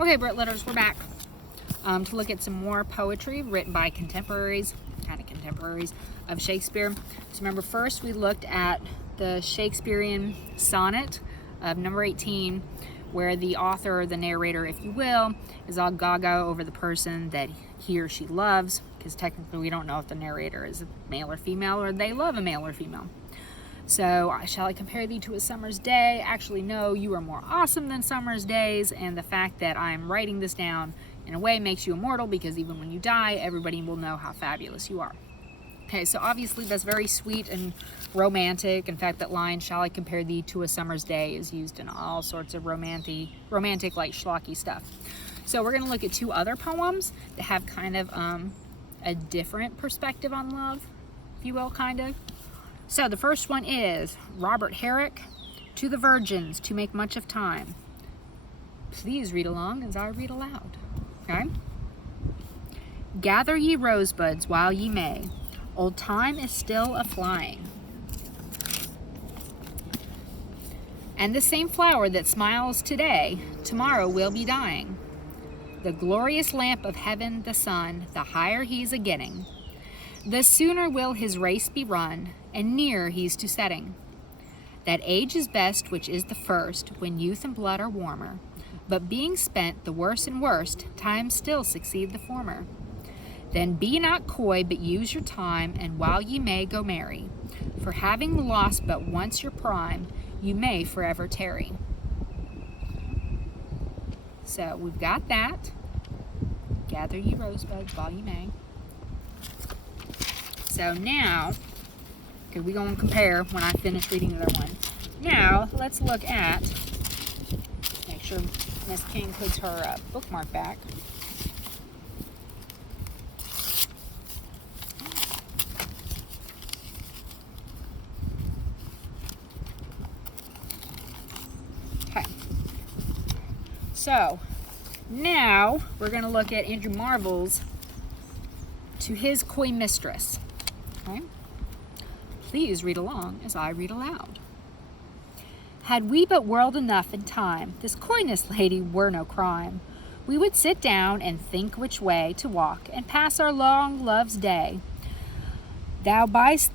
Okay, Brit Litters, we're back to look at some more poetry written by contemporaries of Shakespeare. So remember, first we looked at the Shakespearean sonnet of number 18, where the author, the narrator, if you will, is all gaga over the person that he or she loves, because technically we don't know if the narrator is a male or female, or they love a male or female. So, shall I compare thee to a summer's day? Actually, no, you are more awesome than summer's days, and the fact that I'm writing this down in a way makes you immortal, because even when you die, everybody will know how fabulous you are. Okay, so obviously that's very sweet and romantic. In fact, that line, shall I compare thee to a summer's day, is used in all sorts of romantic like schlocky stuff. So we're going to look at two other poems that have kind of a different perspective on love, if you will, kind of. So the first one is Robert Herrick, To the Virgins, to make much of time. Please read along as I read aloud. Okay? Gather ye rosebuds while ye may. Old time is still a-flying. And the same flower that smiles today, tomorrow will be dying. The glorious lamp of heaven, the sun, the higher he's a-getting, the sooner will his race be run, and nearer he's to setting. That age is best which is the first, when youth and blood are warmer, but being spent the worse and worst, times still succeed the former. Then be not coy, but use your time, and while ye may, go marry, for having lost but once your prime, you may forever tarry. So we've got that. Gather ye rosebuds while ye may. So now, okay, we're going to compare when I finish reading the other one. Now, let's look at, make sure Miss King puts her bookmark back. Okay. So, now we're going to look at Andrew Marvell's To His Coy Mistress. Okay? Please read along as I read aloud. Had we but whirled enough in time, this coyness, lady, were no crime. We would sit down and think which way to walk and pass our long love's day. Thou byst...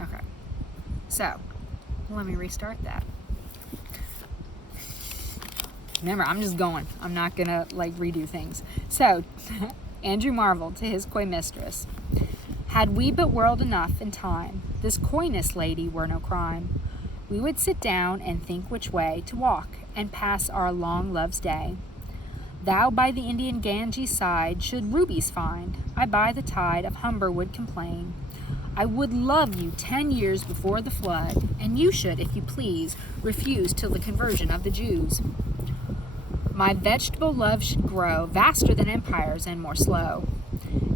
Okay. So, let me restart that. Remember, I'm just going. I'm not going to, redo things. So, Andrew Marvell to his coy mistress. Had we but whirled enough in time, this coyness, lady, were no crime. We would sit down and think which way to walk and pass our long love's day. Thou by the Indian Ganges side should rubies find. I by the tide of Humber would complain. I would love you 10 years before the flood, and you should, if you please, refuse till the conversion of the Jews. My vegetable love should grow vaster than empires and more slow.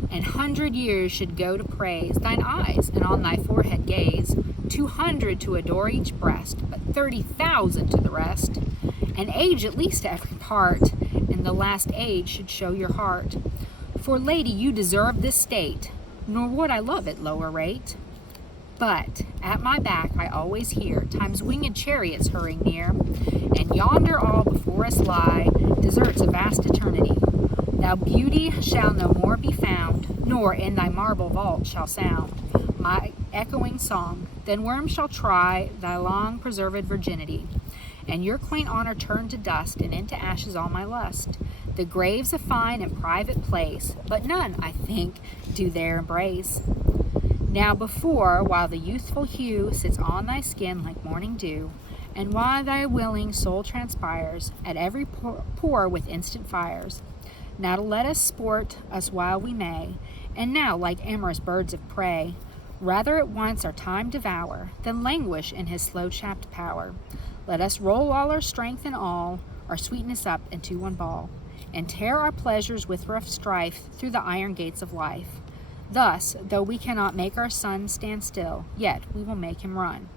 100 years should go to praise thine eyes, and on thy forehead gaze. 200 to adore each breast, but 30,000 to the rest. An age at least to every part, and the last age should show your heart. For, lady, you deserve this state, nor would I love at lower rate. But at my back I always hear Time's winged chariots hurrying near, and yonder all before us lie deserts of vast eternity. Thou beauty shall no more be found, nor in thy marble vault shall sound my echoing song. Then worms shall try thy long preserved virginity, and your quaint honor turn to dust, and into ashes all my lust. The grave's a fine and private place, but none, I think, do there embrace. Now before, while the youthful hue sits on thy skin like morning dew, and while thy willing soul transpires at every pore with instant fires, now to let us sport us while we may, and now, like amorous birds of prey, rather at once our time devour, than languish in his slow-chapped power. Let us roll all our strength and all our sweetness up into one ball, and tear our pleasures with rough strife through the iron gates of life. Thus, though we cannot make our sun stand still, yet we will make him run.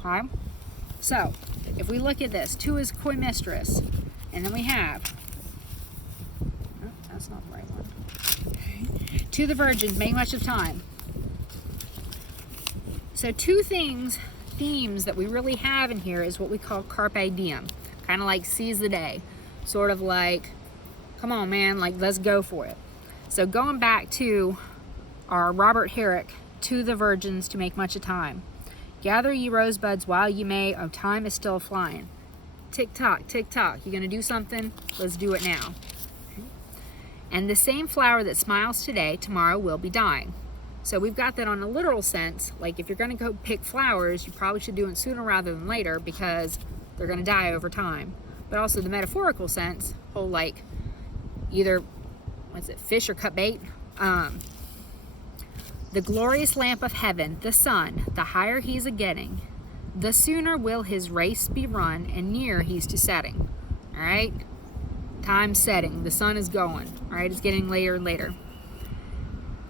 Okay? So, if we look at this, to his coy mistress, and then we have, oh, that's not the right one. To the virgins, make much of time. So two things themes that we really have in here is what we call carpe diem, kind of like seize the day, sort of like, come on, man, like, let's go for it. So going back to our Robert Herrick, to the virgins to make much of time. Gather ye rosebuds while ye may, oh, time is still flying. Tick tock, tick tock. You gonna do something? Let's do it now. And the same flower that smiles today, tomorrow will be dying. So we've got that on a literal sense. Like, if you're gonna go pick flowers, you probably should do it sooner rather than later, because they're gonna die over time. But also the metaphorical sense, whole like either, what's it, fish or cut bait? The glorious lamp of heaven, the sun, the higher he's a-getting, the sooner will his race be run, and nearer he's to setting. All right? Time's setting. The sun is going. All right? It's getting later and later.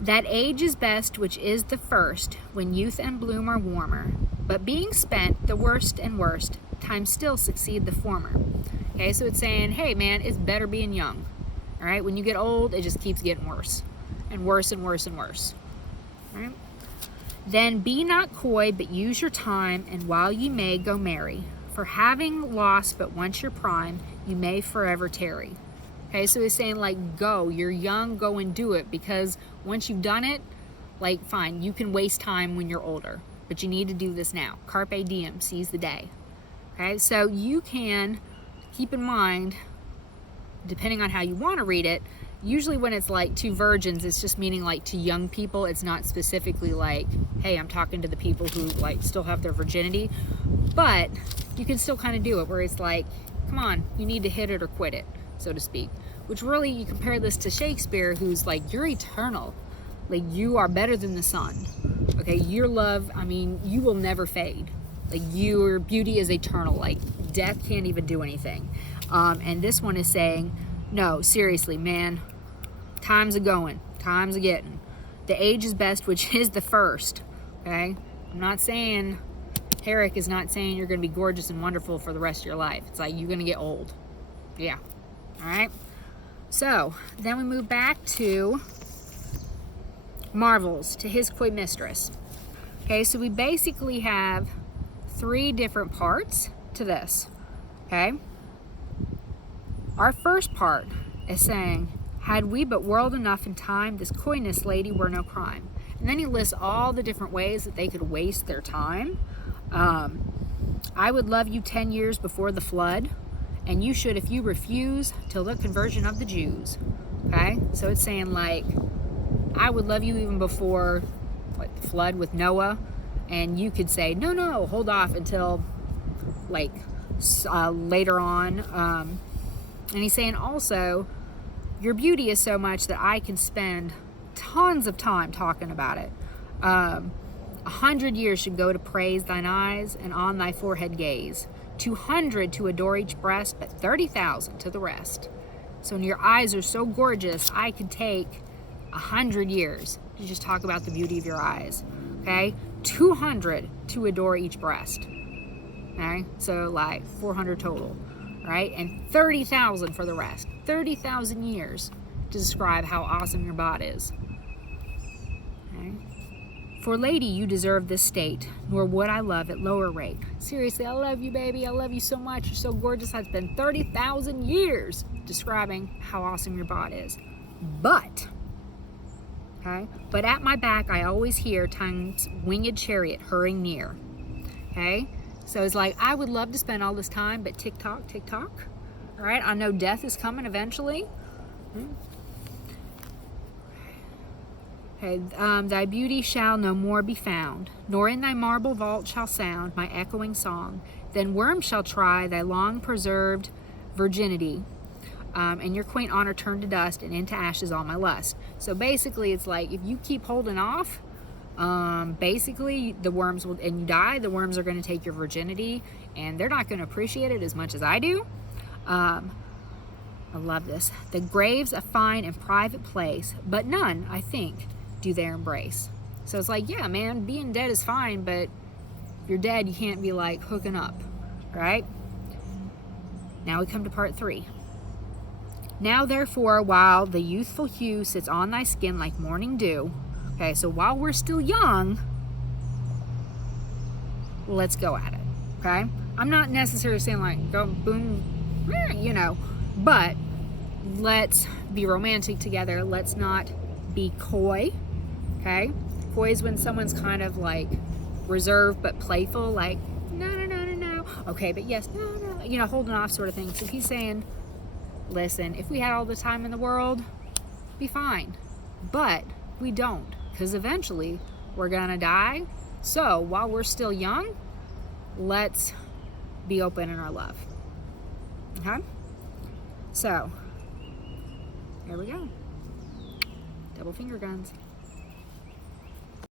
That age is best which is the first, when youth and bloom are warmer. But being spent, the worst and worst, time still succeed the former. Okay, so it's saying, hey, man, it's better being young. All right? When you get old, it just keeps getting worse. And worse and worse and worse. Right? Then be not coy, but use your time, and while ye may, go marry. For having lost but once your prime, you may forever tarry. Okay, so he's saying, like, go. You're young, go and do it, because once you've done it, like, fine, you can waste time when you're older, but you need to do this now. Carpe diem, seize the day. Okay, so you can keep in mind, depending on how you want to read it, usually when it's like to virgins, it's just meaning like to young people. It's not specifically like, hey, I'm talking to the people who like still have their virginity. But you can still kind of do it where it's like, come on, you need to hit it or quit it, so to speak. Which really, you compare this to Shakespeare, who's like, you're eternal. Like, you are better than the sun. Okay, your love, I mean, you will never fade. Like, your beauty is eternal. Like, death can't even do anything. And this one is saying, no, seriously, man, time's a-going, time's a-getting. The age is best, which is the first, okay? I'm not saying, Herrick is not saying you're going to be gorgeous and wonderful for the rest of your life. It's like, you're going to get old. Yeah, all right? So, then we move back to Marvels, to his coy mistress. Okay, so we basically have 3 different parts to this, okay? Our first part is saying, had we but whirled enough in time, this coyness lady were no crime. And then he lists all the different ways that they could waste their time. I would love you 10 years before the flood, and you should if you refuse till the conversion of the Jews. Okay, so it's saying like, I would love you even before like the flood with Noah, and you could say, no, hold off until like later on. And he's saying also, your beauty is so much that I can spend tons of time talking about it. 100 years should go to praise thine eyes, and on thy forehead gaze. 200 to adore each breast, but 30,000 to the rest. So when your eyes are so gorgeous, I could take 100 years to just talk about the beauty of your eyes. Okay? 200 to adore each breast. Okay? So like 400 total. Right? And 30,000 for the rest. 30,000 years to describe how awesome your bod is. Okay? For lady, you deserve this state, nor would I love at lower rate. Seriously, I love you, baby. I love you so much. You're so gorgeous. I've spent 30,000 years describing how awesome your bod is. But, okay? But at my back, I always hear time's winged chariot hurrying near. Okay? So it's like, I would love to spend all this time, but tick tock, tick tock. All right? I know death is coming eventually. Okay, thy beauty shall no more be found, nor in thy marble vault shall sound my echoing song. Then worms shall try thy long preserved virginity, and your quaint honor turn to dust, and into ashes all my lust. So basically, it's like, if you keep holding off, basically the worms will, and you die, the worms are going to take your virginity, and they're not going to appreciate it as much as I do. I love this. The grave's a fine and private place, but none, I think, do there embrace. So it's like, yeah, man, being dead is fine, but if you're dead, you can't be like hooking up, right? Now we come to part 3. Now therefore, while the youthful hue sits on thy skin like morning dew. Okay, so while we're still young, let's go at it. Okay? I'm not necessarily saying like go boom, you know, but let's be romantic together. Let's not be coy. Okay? Coy is when someone's kind of like reserved but playful, like no, okay, but yes, no, you know, holding off sort of thing. So he's saying, listen, if we had all the time in the world, be fine, but we don't, because eventually we're gonna die. So while we're still young, let's be open in our love. Okay? So here we go. Double finger guns.